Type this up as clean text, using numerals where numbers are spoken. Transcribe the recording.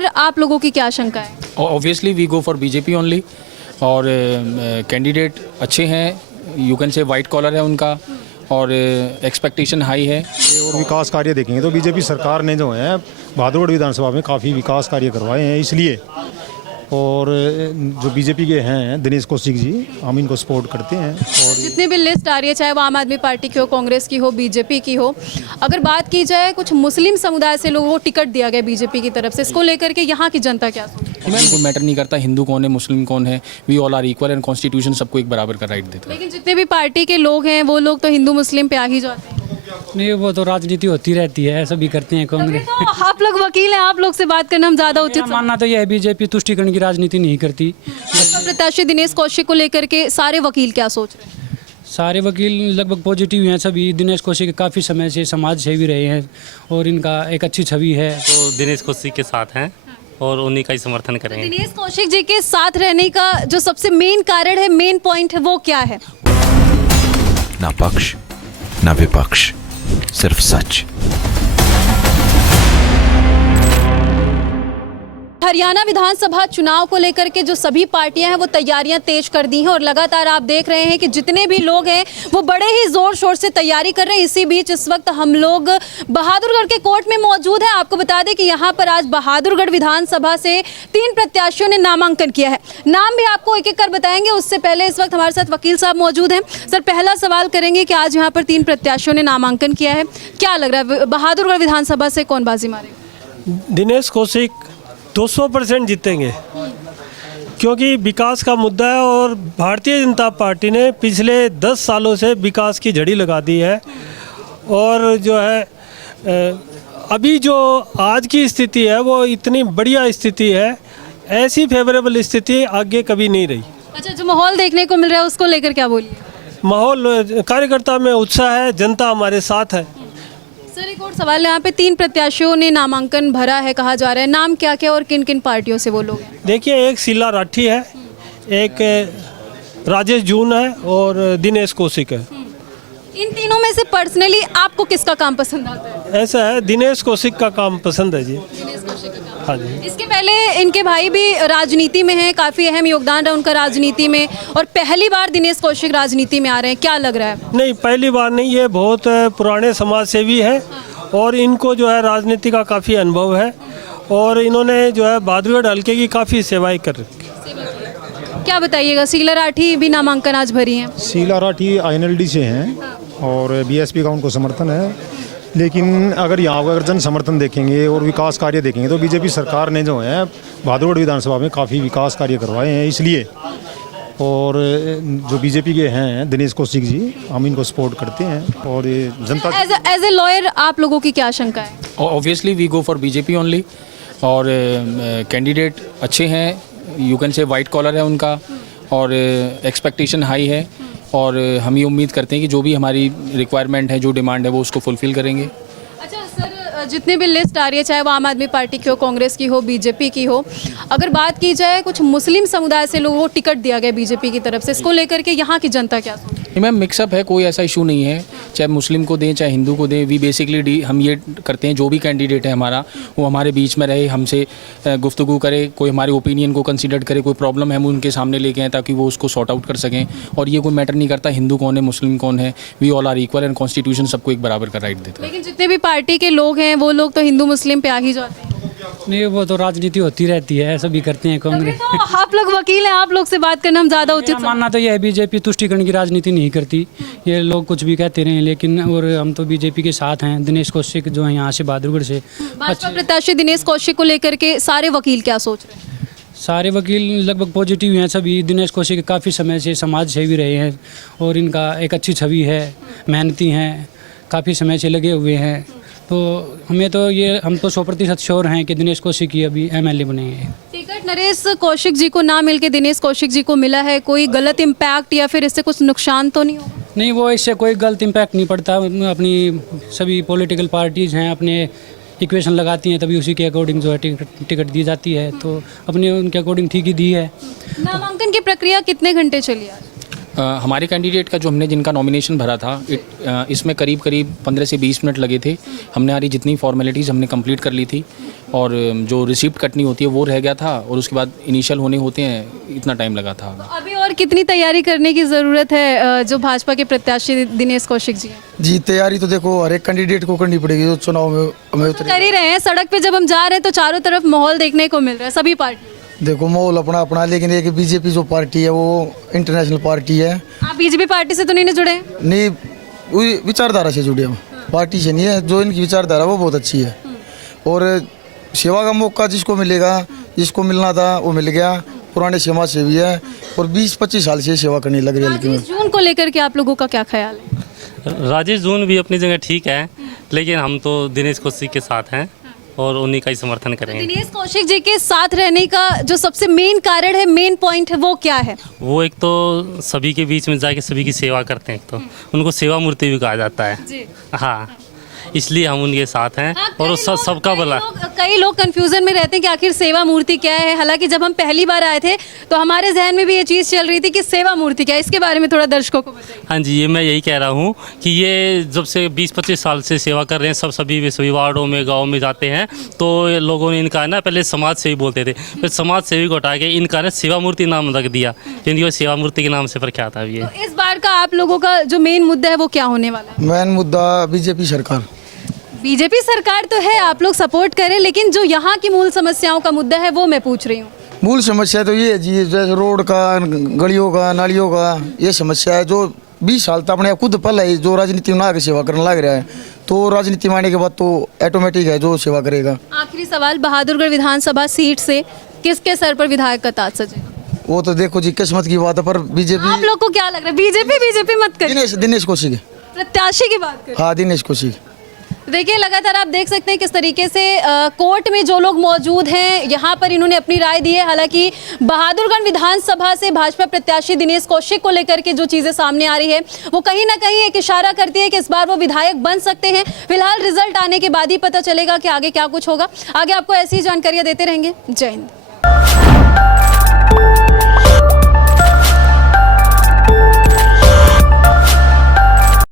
Lawyer आप लोगों की क्या आशंका है? Obviously we go for BJP only. और कैंडिडेट अच्छे हैं, you can say white collar है उनका, और एक्सपेक्टेशन हाई है। और विकास कार्य देखेंगे तो बीजेपी सरकार ने जो है बहादुरगढ़ विधानसभा में काफ़ी विकास कार्य करवाए हैं, इसलिए। और जो बीजेपी के हैं दिनेश कौशिक जी, हम इनको सपोर्ट करते हैं। और जितनी भी लिस्ट आ रही है, चाहे वो आम आदमी पार्टी की हो, कांग्रेस की हो, बीजेपी की हो, अगर बात की जाए कुछ मुस्लिम समुदाय से लोगों को टिकट दिया गया बीजेपी की तरफ से, इसको लेकर के यहाँ की जनता क्या सोचती है? कोई मैटर नहीं करता हिंदू कौन है मुस्लिम कौन है, we all are equal and constitution सबको एक बराबर का राइट देता है। लेकिन जितने भी पार्टी के लोग हैं वो लोग तो हिंदू मुस्लिम पे आ ही जाते हैं। नहीं, वो तो राजनीति होती रहती है, ऐसा भी करते हैं कांग्रेस। तो आप लोग वकील हैं, आप लोग से बात करना हम ज्यादा उचित मेरा मानना तो यह है बीजेपी तुष्टिकरण की राजनीति नहीं करती। समझते। प्रत्याशी दिनेश कौशिक को लेकर के सारे वकील क्या सोच रहे हैं? सारे वकील लगभग पॉजिटिव हैं सभी। दिनेश कौशिक काफ़ी समय से समाज सेवी रहे हैं और इनका एक अच्छी छवि है। तो दिनेश कौशिक के साथ हैं और उन्हीं का ही समर्थन करेंगे। दिनेश कौशिक जी के साथ रहने का जो सबसे मेन कारण है, मेन पॉइंट है, वो क्या है? ना पक्ष ना विपक्ष, सिर्फ सच। हरियाणा विधानसभा चुनाव को लेकर के जो सभी पार्टियां हैं वो तैयारियां तेज कर दी हैं और लगातार आप देख रहे हैं कि जितने भी लोग हैं वो बड़े ही जोर शोर से तैयारी कर रहे हैं। इसी बीच इस वक्त हम लोग बहादुरगढ़ के कोर्ट में मौजूद हैं। आपको बता दें कि यहाँ पर आज बहादुरगढ़ विधानसभा से 3 प्रत्याशियों ने नामांकन किया है। नाम भी आपको एक एक कर बताएंगे, उससे पहले इस वक्त हमारे साथ वकील साहब मौजूद हैं। सर, पहला सवाल करेंगे कि आज यहाँ पर 3 प्रत्याशियों ने नामांकन किया है, क्या लग रहा है बहादुरगढ़ विधानसभा से कौन बाजी मारेगा? दिनेश कौशिक 200% जीतेंगे, क्योंकि विकास का मुद्दा है और भारतीय जनता पार्टी ने पिछले 10 सालों से विकास की झड़ी लगा दी है। और जो है अभी जो आज की स्थिति है वो इतनी बढ़िया स्थिति है, ऐसी फेवरेबल स्थिति आगे कभी नहीं रही। अच्छा, जो माहौल देखने को मिल रहा है उसको लेकर क्या बोलिए? माहौल, कार्यकर्ता में उत्साह है, जनता हमारे साथ है। सर, एक और सवाल है, यहाँ पे 3 प्रत्याशियों ने नामांकन भरा है कहा जा रहा है, नाम क्या क्या और किन किन पार्टियों से वो लोग हैं? देखिए, एक शीला राठी है, एक राजेश जून है और दिनेश कौशिक है। इन तीनों में से पर्सनली आपको किसका काम पसंद आता है? ऐसा है, दिनेश कौशिक का काम पसंद है जी। दिनेश कौशिक का काम। हाँ जी। इसके पहले इनके भाई भी राजनीति में हैं, काफ़ी अहम योगदान रहा उनका राजनीति में, और पहली बार दिनेश कौशिक राजनीति में आ रहे हैं, क्या लग रहा है? नहीं, पहली बार नहीं, ये बहुत पुराने समाज सेवी हैं और इनको जो है राजनीति का काफ़ी अनुभव है और इन्होंने जो है बहादुरगढ़ हल्के की काफ़ी सेवाएं कर रखी। क्या बताइएगा, शीला राठी भी नामांकन आज भरी हैं? शीला राठी INLD से हैं और BSP का उनको समर्थन है, लेकिन अगर यहाँ का अगर जन समर्थन देखेंगे और विकास कार्य देखेंगे तो बीजेपी सरकार ने जो है बहादुरगढ़ विधानसभा में काफ़ी विकास कार्य करवाए हैं, इसलिए। और जो बीजेपी के हैं दिनेश कौशिक जी, हम इनको सपोर्ट करते हैं। और ये जनता एज ए लॉयर आप लोगों की क्या आशंका है? Obviously we go for BJP only. और कैंडिडेट अच्छे हैं, you can say white collar है उनका, और एक्सपेक्टेशन हाई है। और हम ये उम्मीद करते हैं कि जो भी हमारी रिक्वायरमेंट है, जो डिमांड है, वो उसको फुलफ़िल करेंगे। अच्छा सर, जितनी भी लिस्ट आ रही है, चाहे वो आम आदमी पार्टी की हो, कांग्रेस की हो, बीजेपी की हो, अगर बात की जाए कुछ मुस्लिम समुदाय से लोगों को टिकट दिया गया बीजेपी की तरफ से, इसको लेकर के यहाँ की जनता क्या सोचती है? मैम, मिक्सअप है, कोई ऐसा इशू नहीं है, चाहे मुस्लिम को दें चाहे हिंदू को दें। वी बेसिकली हम ये करते हैं जो भी कैंडिडेट है हमारा, वो हमारे बीच में रहे, हमसे गुफ्तगू करे, कोई हमारे ओपिनियन को कंसीडर करे, कोई प्रॉब्लम है हम उनके सामने लेके आएँ ताकि वो उसको सॉर्ट आउट कर सकें। और ये कोई मैटर नहीं करता हिंदू कौन है मुस्लिम कौन है, we all are equal and constitution सबको एक बराबर का राइट देता है। लेकिन जितने भी पार्टी के लोग हैं वो लोग तो हिंदू मुस्लिम पे आ ही जाते हैं। नहीं, वो तो राजनीति होती रहती है, ऐसा भी करते हैं कांग्रेस। तो आप लोग वकील हैं, आप लोग से बात करना हम ज़्यादा उचित मेरा मानना तो यह है बीजेपी तुष्टिकरण की राजनीति नहीं करती। ये लोग कुछ भी कहते रहे, लेकिन और हम तो बीजेपी के साथ हैं। दिनेश कौशिक जो है यहाँ से बहादुरगढ़ से, भाजपा प्रत्याशी दिनेश कौशिक को लेकर के सारे वकील क्या सोच रहे हैं? सारे वकील लगभग पॉजिटिव हैं सभी। दिनेश कौशिक काफ़ी समय से समाज सेवी रहे हैं और इनका एक अच्छी छवि है, मेहनती हैं, काफ़ी समय से लगे हुए हैं। तो हम तो 100% श्योर हैं कि दिनेश कौशिक ही अभी MLA बनेंगे। टिकट नरेश कौशिक जी को ना मिलके दिनेश कौशिक जी को मिला है, कोई गलत इम्पैक्ट या फिर इससे कुछ नुकसान तो नहीं होगा? नहीं, वो इससे कोई गलत इम्पैक्ट नहीं पड़ता। अपनी सभी पॉलिटिकल पार्टीज़ हैं, अपने इक्वेशन लगाती हैं, तभी उसी के अकॉर्डिंग जो है टिकट दी जाती है। तो अपने उनके अकॉर्डिंग ठीक ही दी है। नामांकन की प्रक्रिया कितने घंटे चली आज? हमारे कैंडिडेट का जो हमने जिनका नॉमिनेशन भरा था इसमें करीब 15 से 20 मिनट लगे थे। हमने हमारी जितनी फॉर्मेलिटीज़ हमने कंप्लीट कर ली थी और जो रिसिप्ट कटनी होती है वो रह गया था और उसके बाद इनिशियल होने होते हैं इतना टाइम लगा था। अभी और कितनी तैयारी करने की ज़रूरत है जो भाजपा के प्रत्याशी दिनेश कौशिक जी हैं? जी तैयारी तो देखो हर एक कैंडिडेट को करनी पड़ेगी जो चुनाव में हमें उतरे। कर ही रहे हैं। सड़क पे जब हम जा रहे हैं तो चारों तरफ माहौल देखने को मिल रहा है सभी पार्टी। देखो माहौल अपना अपना, लेकिन एक बीजेपी जो पार्टी है वो इंटरनेशनल पार्टी है। आप बीजेपी पार्टी से तो नहीं जुड़े हैं? नहीं, वही विचारधारा से जुड़े हम, पार्टी से नहीं है। जो इनकी विचारधारा वो बहुत अच्छी है और सेवा का मौका जिसको मिलेगा, जिसको मिलना था वो मिल गया। पुराने समाज सेवी है और 20-25 साल से सेवा करने लग रही है। राजेश जून को लेकर के आप लोगों का क्या ख्याल है? राजेश जून भी अपनी जगह ठीक है, लेकिन हम तो दिनेश कौशिक के साथ हैं और उन्हीं का ही समर्थन करेंगे। दिनेश कौशिक जी के साथ रहने का जो सबसे मेन कारण है, मेन पॉइंट है, वो क्या है? वो एक तो सभी के बीच में जाके सभी की सेवा करते हैं, एक तो उनको सेवा मूर्ति भी कहा जाता है। जी। हाँ, इसलिए हम उनके साथ हैं और सबका भला। कई लोग कंफ्यूजन में रहते हैं कि आखिर सेवा मूर्ति क्या है। हालांकि जब हम पहली बार आए थे तो हमारे जहन में भी ये चीज़ चल रही थी कि सेवा मूर्ति क्या है। इसके बारे में थोड़ा दर्शकों को बताइए। हाँ जी, ये मैं यही कह रहा हूँ कि ये जब से 20-25 साल से सेवा कर रहे हैं, सभी वार्डों में, गाँव में जाते हैं, तो ये लोगों ने इनका ना पहले समाज सेवी बोलते थे, फिर समाज सेवी को हटा के इनका ना सेवा मूर्ति नाम रख दिया, क्योंकि वो सेवा मूर्ति के नाम से प्रख्यात है। ये तो इस बार का आप लोगों का जो मेन मुद्दा है वो क्या होने वाला है? मेन मुद्दा बीजेपी सरकार। बीजेपी सरकार तो है, आप लोग सपोर्ट करें, लेकिन जो यहाँ की मूल समस्याओं का मुद्दा है वो मैं पूछ रही हूँ। मूल समस्या तो ये है जी, जैसे रोड का, गलियों का, नालियों का, ये समस्या है जो 20 साल तक अपने खुद पहले ही जो राजनीति में आके सेवा करने लग रहा है, तो राजनीति में आने के बाद तो ऑटोमेटिक है जो सेवा करेगा। आखिरी सवाल, बहादुरगढ़ विधानसभा सीट से किसके सर पर विधायक का ताज सजेगा? वो तो देखो जी किस्मत की बात है, पर बीजेपी। आप लोग को क्या लग रहा है? बीजेपी मत करिए, दिनेश कौशिक। प्रत्याशी की बात करें। हाँ, दिनेश कौशिक। देखिए, लगातार आप देख सकते हैं किस तरीके से कोर्ट में जो लोग मौजूद हैं यहाँ पर इन्होंने अपनी राय दी है। हालांकि बहादुरगढ़ विधानसभा से भाजपा प्रत्याशी दिनेश कौशिक को लेकर के जो चीज़ें सामने आ रही है वो कहीं ना कहीं एक इशारा करती है कि इस बार वो विधायक बन सकते हैं। फिलहाल रिजल्ट आने के बाद ही पता चलेगा कि आगे क्या कुछ होगा। आगे आपको ऐसी जानकारियाँ देते रहेंगे। जय हिंद।